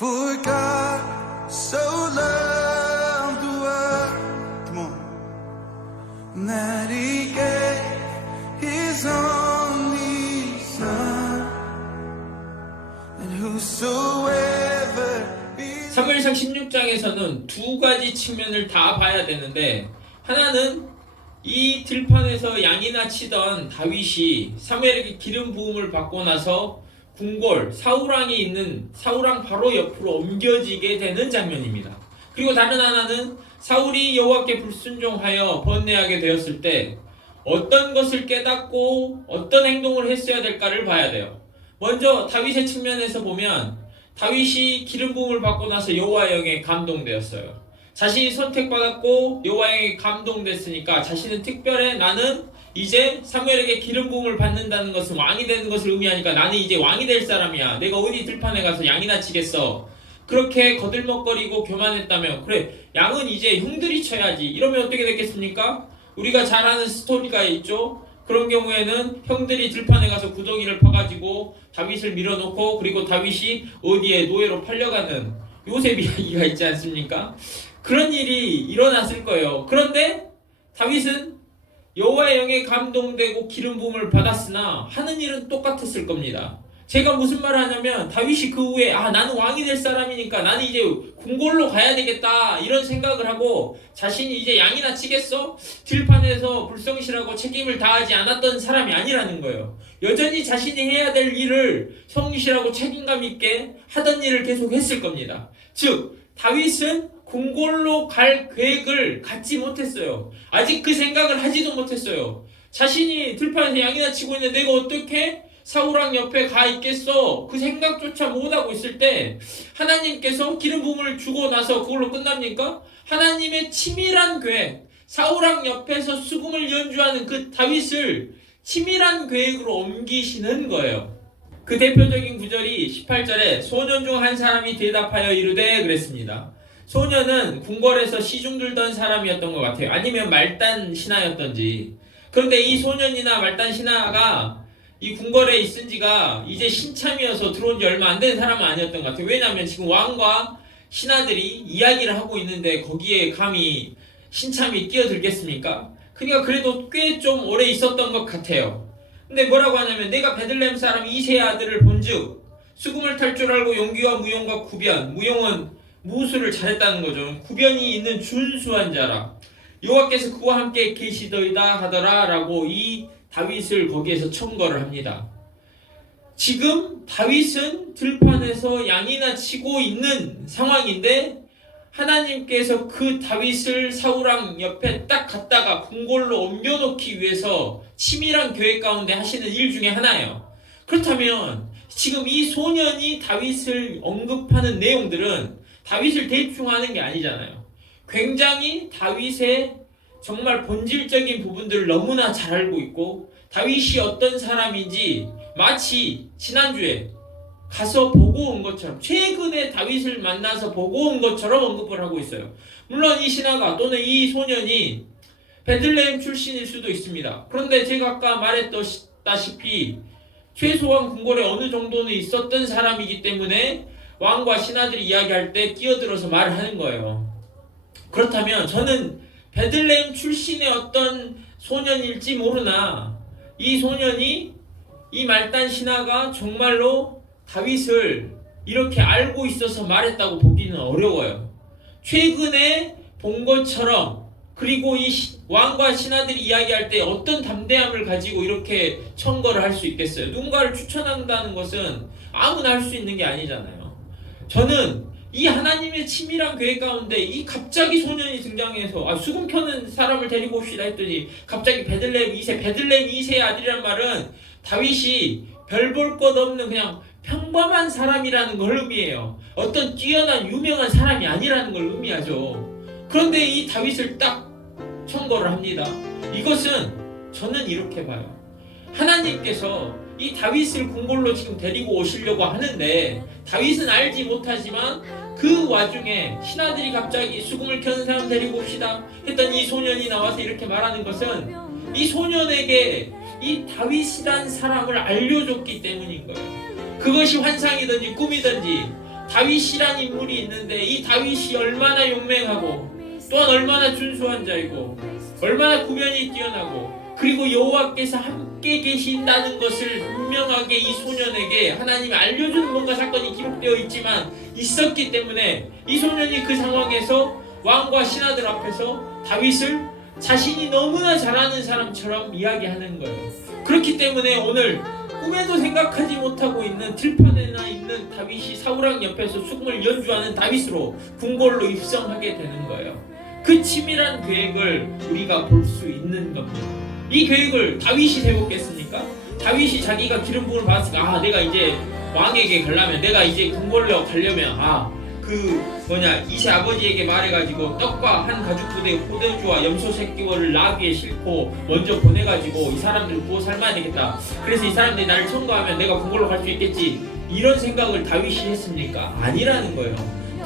For God so loved the world, come on, that He gave His only Son, and whosoever 사무엘상 16장에서는 두 가지 측면을 다 봐야 되는데, 하나는 이 들판에서 양이나 치던 다윗이 사무엘에게 기름 부음을 받고 나서 궁궐 사우랑이 있는 사우랑 바로 옆으로 옮겨지게 되는 장면입니다. 그리고 다른 하나는 사울이 여호와께 불순종하여 번뇌하게 되었을 때 어떤 것을 깨닫고 어떤 행동을 했어야 될까를 봐야 돼요. 먼저 다윗의 측면에서 보면 다윗이 기름 부음을 받고 나서 여호와의 영에 감동되었어요. 자신이 선택받았고 여호와의 영에 감동됐으니까 자신은 특별해, 나는 이제 사무엘에게 기름 부음을 받는다는 것은 왕이 되는 것을 의미하니까 나는 이제 왕이 될 사람이야. 내가 어디 들판에 가서 양이나 치겠어. 그렇게 거들먹거리고 교만했다면, 그래 양은 이제 형들이 쳐야지. 이러면 어떻게 됐겠습니까? 우리가 잘 아는 스토리가 있죠. 그런 경우에는 형들이 들판에 가서 구덩이를 파가지고 다윗을 밀어놓고, 그리고 다윗이 어디에 노예로 팔려가는 요셉 이야기가 있지 않습니까? 그런 일이 일어났을 거예요. 그런데 다윗은 여호와의 영에 감동되고 기름 부음을 받았으나 하는 일은 똑같았을 겁니다. 제가 무슨 말을 하냐면, 다윗이 그 후에 나는 왕이 될 사람이니까 나는 이제 궁궐로 가야 되겠다 이런 생각을 하고, 자신이 이제 양이나 치겠어? 들판에서 불성실하고 책임을 다하지 않았던 사람이 아니라는 거예요. 여전히 자신이 해야 될 일을 성실하고 책임감 있게 하던 일을 계속 했을 겁니다. 즉 다윗은 궁궐로 갈 계획을 갖지 못했어요. 아직 그 생각을 하지도 못했어요. 자신이 들판에서 양이나 치고 있는데 내가 어떻게 사우랑 옆에 가 있겠어? 그 생각조차 못하고 있을 때 하나님께서 기름 부음을 주고 나서 그걸로 끝납니까? 하나님의 치밀한 계획, 사우랑 옆에서 수금을 연주하는 그 다윗을 치밀한 계획으로 옮기시는 거예요. 그 대표적인 구절이 18절에 소년 중 한 사람이 대답하여 이르되 그랬습니다. 소년은 궁궐에서 시중 들던 사람이었던 것 같아요. 아니면 말단 신하였던지. 그런데 이 소년이나 말단 신하가 이 궁궐에 있은 지가 이제 신참이어서 들어온 지 얼마 안 된 사람은 아니었던 것 같아요. 왜냐하면 지금 왕과 신하들이 이야기를 하고 있는데 거기에 감히 신참이 끼어들겠습니까? 그러니까 그래도 꽤 좀 오래 있었던 것 같아요. 근데 뭐라고 하냐면, 내가 베들레헴 사람 이새의 아들을 본즉 수금을 탈 줄 알고 용기와 무용과 구변, 무용은 무술을 잘했다는 거죠. 구변이 있는 준수한 자라. 여호와께서 그와 함께 계시더이다 하더라 라고 이 다윗을 거기에서 청거를 합니다. 지금 다윗은 들판에서 양이나 치고 있는 상황인데 하나님께서 그 다윗을 사우랑 옆에 딱 갖다가 궁궐로 옮겨놓기 위해서 치밀한 계획 가운데 하시는 일 중에 하나예요. 그렇다면 지금 이 소년이 다윗을 언급하는 내용들은 다윗을 대충 하는 게 아니잖아요. 굉장히 다윗의 정말 본질적인 부분들을 너무나 잘 알고 있고, 다윗이 어떤 사람인지 마치 지난주에 가서 보고 온 것처럼, 최근에 다윗을 만나서 보고 온 것처럼 언급을 하고 있어요. 물론 이 신하가 또는 이 소년이 베들레헴 출신일 수도 있습니다. 그런데 제가 아까 말했다시피 최소한 궁궐에 어느 정도는 있었던 사람이기 때문에 왕과 신하들이 이야기할 때 끼어들어서 말을 하는 거예요. 그렇다면 저는 베들레헴 출신의 어떤 소년일지 모르나 이 소년이, 이 말단 신하가 정말로 다윗을 이렇게 알고 있어서 말했다고 보기는 어려워요. 최근에 본 것처럼, 그리고 이 왕과 신하들이 이야기할 때 어떤 담대함을 가지고 이렇게 청거를 할 수 있겠어요? 누군가를 추천한다는 것은 아무나 할 수 있는 게 아니잖아요. 저는 이 하나님의 치밀한 계획 가운데 이 갑자기 소년이 등장해서 수금 켜는 사람을 데리고 옵시다 했더니 갑자기 베들레헴 2세의 아들이란 말은 다윗이 별 볼 것 없는 그냥 평범한 사람이라는 걸 의미해요. 어떤 뛰어난 유명한 사람이 아니라는 걸 의미하죠. 그런데 이 다윗을 딱 청거를 합니다. 이것은 저는 이렇게 봐요. 하나님께서 이 다윗을 궁궐로 지금 데리고 오시려고 하는데 다윗은 알지 못하지만 그 와중에 신하들이 갑자기 수금을 켜는 사람 데리고 옵시다 했더니 이 소년이 나와서 이렇게 말하는 것은 이 소년에게 이 다윗이란 사람을 알려줬기 때문인 거예요. 그것이 환상이든지 꿈이든지 다윗이란 인물이 있는데 이 다윗이 얼마나 용맹하고 또한 얼마나 준수한 자이고 얼마나 구변이 뛰어나고 그리고 여호와께서 함께 계신다는 것을 분명하게 이 소년에게 하나님이 알려주는 뭔가 사건이 기록되어 있지만 있었기 때문에 이 소년이 그 상황에서 왕과 신하들 앞에서 다윗을 자신이 너무나 잘하는 사람처럼 이야기하는 거예요. 그렇기 때문에 오늘 꿈에도 생각하지 못하고 있는 들판에나 있는 다윗이 사울왕 옆에서 수금을 연주하는 다윗으로 궁궐로 입성하게 되는 거예요. 그 치밀한 계획을 우리가 볼 수 있는 겁니다. 이 계획을 다윗이 세웠겠습니까? 다윗이 자기가 기름 부음을 받았으니까 내가 이제 왕에게 가려면 내가 이제 궁궐로 가려면 이세 아버지에게 말해가지고 떡과 한 가죽부대 포도주와 염소 새끼를 나귀에 싣고 먼저 보내가지고 이 사람들을 구워 삶아야 되겠다. 그래서 이 사람들이 나를 청구하면 내가 궁궐로 갈 수 있겠지. 이런 생각을 다윗이 했습니까? 아니라는 거예요.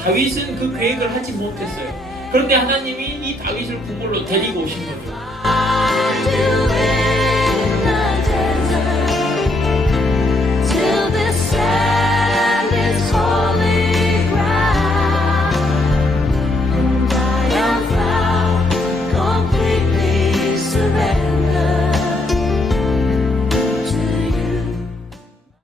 다윗은 그 계획을 하지 못했어요. 그런데 하나님이 이 다윗을 궁궐로 데리고 오신 거죠.